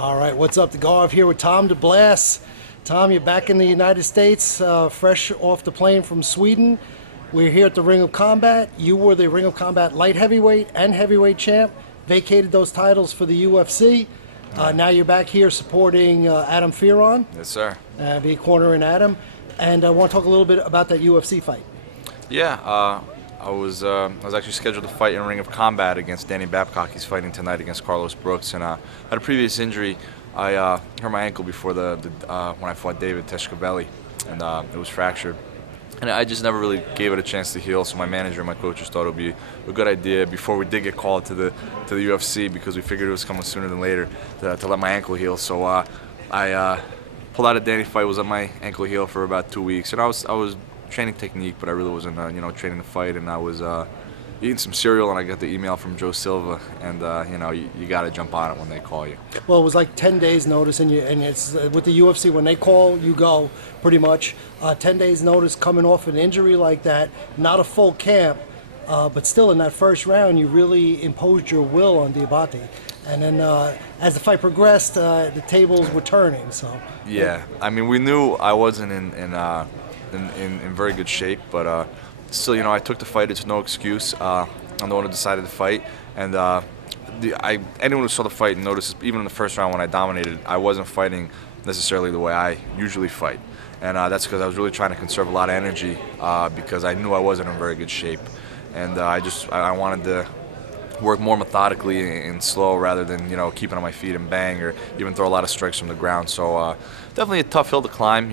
All right, what's up? The Golf here with Tom DeBlass. Tom, you're back in the United States, fresh off the plane from Sweden. We're here at the Ring of Combat. You were the Ring of Combat light heavyweight and heavyweight champ, vacated those titles for the UFC. Now you're back here supporting Adam Fearon. Yes, sir. Be cornering Adam. And I want to talk a little bit about that UFC fight. Yeah, I was actually scheduled to fight in Ring of Combat against Danny Babcock. He's fighting tonight against Carlos Brooks, and had a previous injury. I hurt my ankle before when I fought David Teshkabeli, and it was fractured. And I just never really gave it a chance to heal. So my manager and my coaches thought it would be a good idea before we did get called to the UFC, because we figured it was coming sooner than later, to let my ankle heal. So I pulled out a Danny fight. Was on my ankle heal for about 2 weeks, and I was training technique, but I really wasn't training the fight. And I was eating some cereal, and I got the email from Joe Silva, and you got to jump on it when they call you. Well, it was like 10 days notice, and it's with the UFC, when they call, you go, pretty much. 10 days notice coming off an injury like that, not a full camp, but still in that first round, you really imposed your will on Diabate. And then as the fight progressed, the tables were turning. So yeah, I mean, we knew I wasn't in very good shape, but still, I took the fight. It's no excuse. I'm the one who decided to fight, and anyone who saw the fight noticed, even in the first round when I dominated, I wasn't fighting necessarily the way I usually fight, and that's because I was really trying to conserve a lot of energy, because I knew I wasn't in very good shape, and I wanted to work more methodically and slow rather than keeping on my feet and bang, or even throw a lot of strikes from the ground. So definitely a tough hill to climb.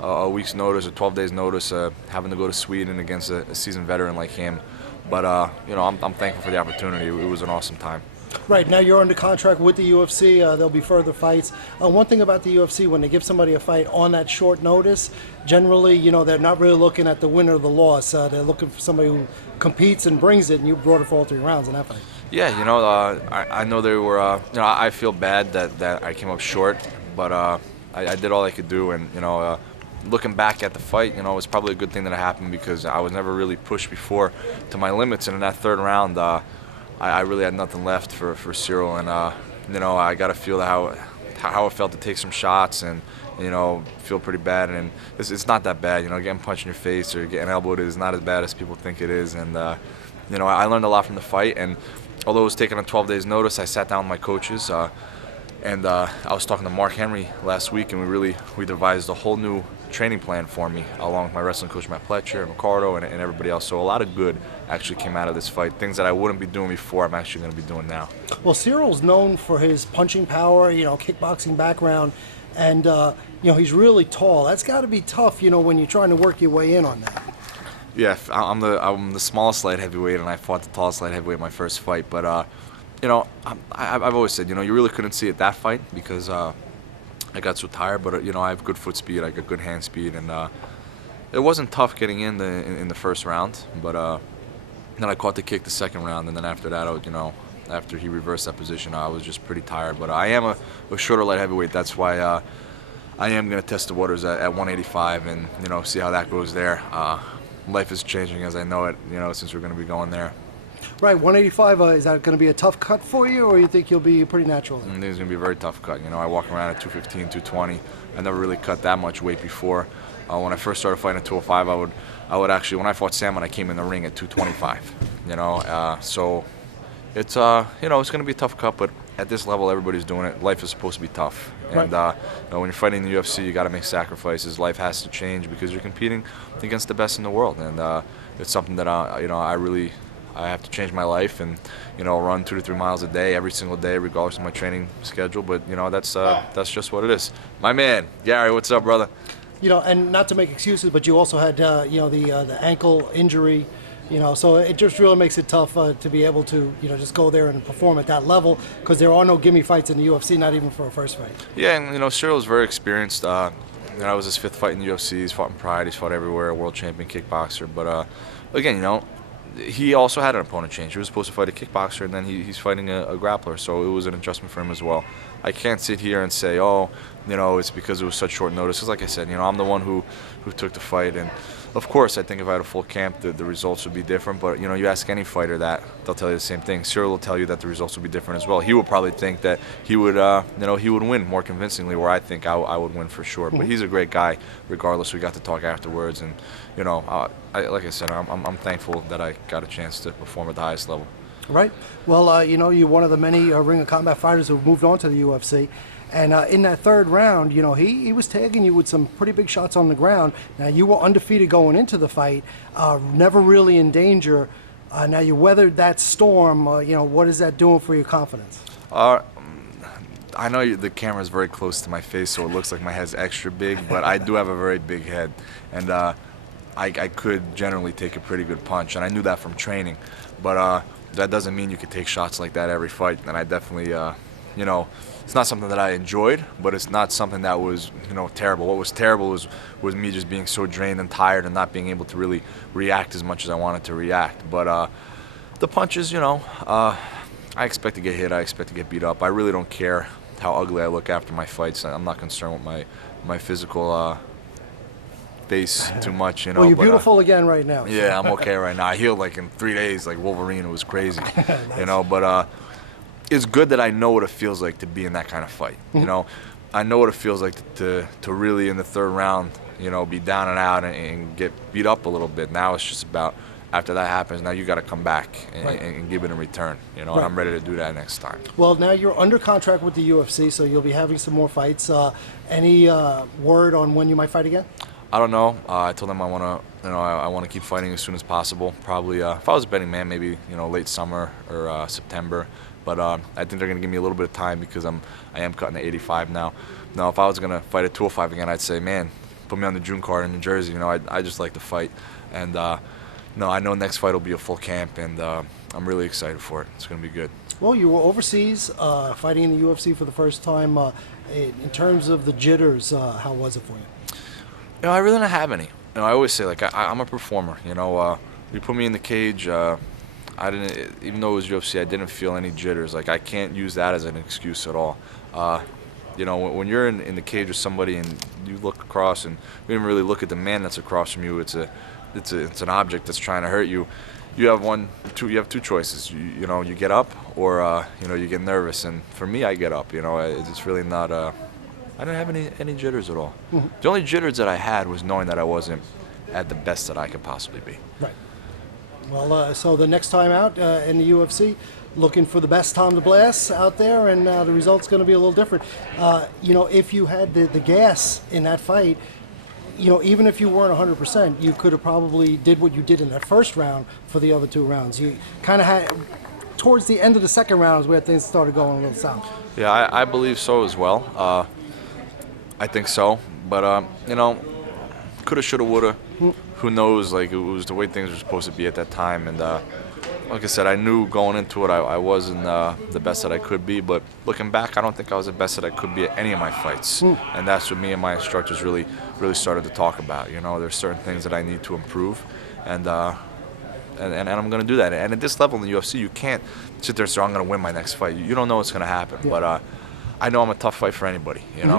A week's notice or 12 days notice, having to go to Sweden against a seasoned veteran like him. But I'm thankful for the opportunity. It was an awesome time. Right, now you're under contract with the UFC. There'll be further fights. One thing about the UFC, when they give somebody a fight on that short notice, generally, they're not really looking at the winner or the loss. They're looking for somebody who competes and brings it, and you brought it for all 3 rounds in that fight. Yeah, I know they were, I feel bad that I came up short, but I did all I could do, and, looking back at the fight, it was probably a good thing that it happened, because I was never really pushed before to my limits, and in that third round, I really had nothing left for Cyril, and I got to feel how it felt to take some shots and feel pretty bad, and it's not that bad. Getting punched in your face or getting elbowed is not as bad as people think it is, and I learned a lot from the fight. And although it was taken on 12 days notice, I sat down with my coaches, and I was talking to Mark Henry last week, and we devised a whole new training plan for me, along with my wrestling coach Matt Pletcher, Ricardo, and everybody else. So a lot of good actually came out of this fight. Things that I wouldn't be doing before, I'm actually going to be doing now. Well, Cyril's known for his punching power, kickboxing background, and he's really tall. That's got to be tough, when you're trying to work your way in on that. Yeah, I'm the smallest light heavyweight, and I fought the tallest light heavyweight in my first fight. But I've always said, you really couldn't see it that fight, because I got so tired, but I have good foot speed, I got good hand speed, and it wasn't tough getting in the first round, but then I caught the kick the second round, and then after that, after he reversed that position, I was just pretty tired. But I am a shorter light heavyweight. That's why I am going to test the waters at 185 and see how that goes there. Life is changing as I know it, since we're going to be going there. Right, 185, is that going to be a tough cut for you, or you think you'll be pretty natural? I think it's going to be a very tough cut. I walk around at 215, 220. I never really cut that much weight before. When I first started fighting at 205, I would actually, when I fought Salmon, I came in the ring at 225. So it's it's going to be a tough cut, but at this level, everybody's doing it. Life is supposed to be tough, and right. When you're fighting in the UFC, you got to make sacrifices. Life has to change because you're competing against the best in the world, and it's something that I have to change my life and run 2 to 3 miles a day every single day, regardless of my training schedule. But that's just what it is. My man, Gary, what's up, brother? And not to make excuses, but you also had the ankle injury. So it just really makes it tough to be able to just go there and perform at that level, because there are no gimme fights in the UFC, not even for a first fight. Yeah, and Cyril's very experienced. That was his 5th fight in the UFC. He's fought in Pride. He's fought everywhere. World champion kickboxer. But again, he also had an opponent change. He was supposed to fight a kickboxer, and then he's fighting a grappler, so it was an adjustment for him as well. I can't sit here and say, it's because it was such short notice, because like I said, I'm the one who took the fight, and of course, I think if I had a full camp, the results would be different. But you ask any fighter that, they'll tell you the same thing. Cyril will tell you that the results would be different as well. He would probably think that he would, he would win more convincingly, where I think I would win for sure. But he's a great guy. Regardless, we got to talk afterwards, and like I said, I'm thankful that I got a chance to perform at the highest level. Right. Well, you're one of the many Ring of Combat fighters who've moved on to the UFC. And in that third round, he was tagging you with some pretty big shots on the ground. Now, you were undefeated going into the fight, never really in danger. Now, you weathered that storm. What is that doing for your confidence? I know the camera is very close to my face, so it looks like my head's extra big, but I do have a very big head. And I could generally take a pretty good punch, and I knew that from training. But that doesn't mean you could take shots like that every fight. And I definitely, it's not something that I enjoyed, but it's not something that was, terrible. What was terrible was me just being so drained and tired and not being able to really react as much as I wanted to react. But the punches, I expect to get hit. I expect to get beat up. I really don't care how ugly I look after my fights. I'm not concerned with my physical face too much, Well, you're beautiful again right now. So. Yeah, I'm okay right now. I healed like in 3 days, like Wolverine. It was crazy, nice. But it's good that I know what it feels like to be in that kind of fight. I know what it feels like to really in the third round, be down and out and get beat up a little bit. Now it's just about, after that happens, now you got to come back and give it in return. And I'm ready to do that next time. Well, now you're under contract with the UFC, so you'll be having some more fights. Any word on when you might fight again? I don't know. I told them I want to, I want to keep fighting as soon as possible. Probably, if I was a betting man, maybe late summer or September. But I think they're gonna give me a little bit of time because I am cutting to 85 now. Now, if I was gonna fight at 205 again, I'd say, man, put me on the June card in New Jersey. I just like to fight, and I know next fight will be a full camp, and I'm really excited for it. It's gonna be good. Well, you were overseas fighting in the UFC for the first time. In terms of the jitters, how was it for you? I really don't have any. I always say, like, I'm a performer. You put me in the cage. I didn't, even though it was UFC, I didn't feel any jitters. Like, I can't use that as an excuse at all. When you're in the cage with somebody and you look across and you don't really look at the man that's across from you, it's an object that's trying to hurt you. You have two choices. You get up or you get nervous. And for me, I get up. It's really not. I didn't have any jitters at all. Mm-hmm. The only jitters that I had was knowing that I wasn't at the best that I could possibly be. Right. Well, so the next time out in the UFC, looking for the best Tom DeBlass out there, and the result's going to be a little different. If you had the gas in that fight, even if you weren't 100%, you could have probably did what you did in that first round for the other 2 rounds. You kind of had, towards the end of the second round is where things started going a little south. Yeah, I believe so as well. I think so. But, coulda, shoulda, woulda. Who knows? Like, it was the way things were supposed to be at that time. And like I said, I knew going into it I wasn't the best that I could be. But looking back, I don't think I was the best that I could be at any of my fights. And that's what me and my instructors really started to talk about. There's certain things that I need to improve. And I'm going to do that. And at this level in the UFC, you can't sit there and say, I'm going to win my next fight. You don't know what's going to happen. Yeah. But I know I'm a tough fight for anybody, and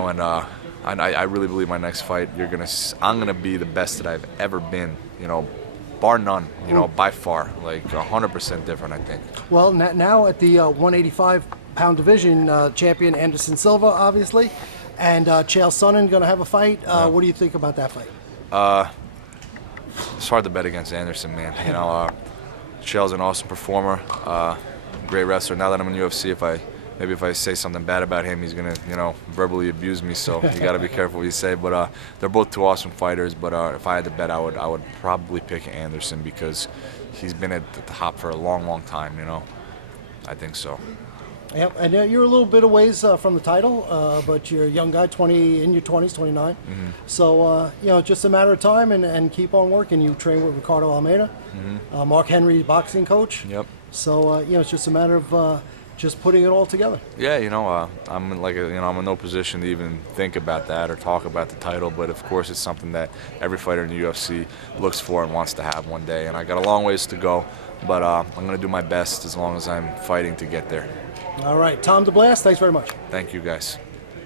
I really believe my next fight, I'm gonna be the best that I've ever been, bar none, by far, like 100% different, I think. Well, now at the 185-pound division, champion Anderson Silva, obviously, and Chael Sonnen gonna have a fight. What do you think about that fight? It's hard to bet against Anderson, man. Chael's an awesome performer, great wrestler. Now that I'm in UFC, if I say something bad about him, he's gonna, verbally abuse me. So you got to be careful what you say. But they're both 2 awesome fighters. But if I had to bet, I would probably pick Anderson because he's been at the top for a long, long time. I think so. Yep, and you're a little bit away from the title, but you're a young guy, in your 20s, 29. Mm-hmm. So just a matter of time, and keep on working. You train with Ricardo Almeida, Mark Henry, boxing coach. Yep. So it's just a matter of just putting it all together. Yeah, I'm in no position to even think about that or talk about the title, but of course it's something that every fighter in the UFC looks for and wants to have one day. And I got a long ways to go, but I'm going to do my best as long as I'm fighting to get there. All right, Tom DeBlass, thanks very much. Thank you, guys.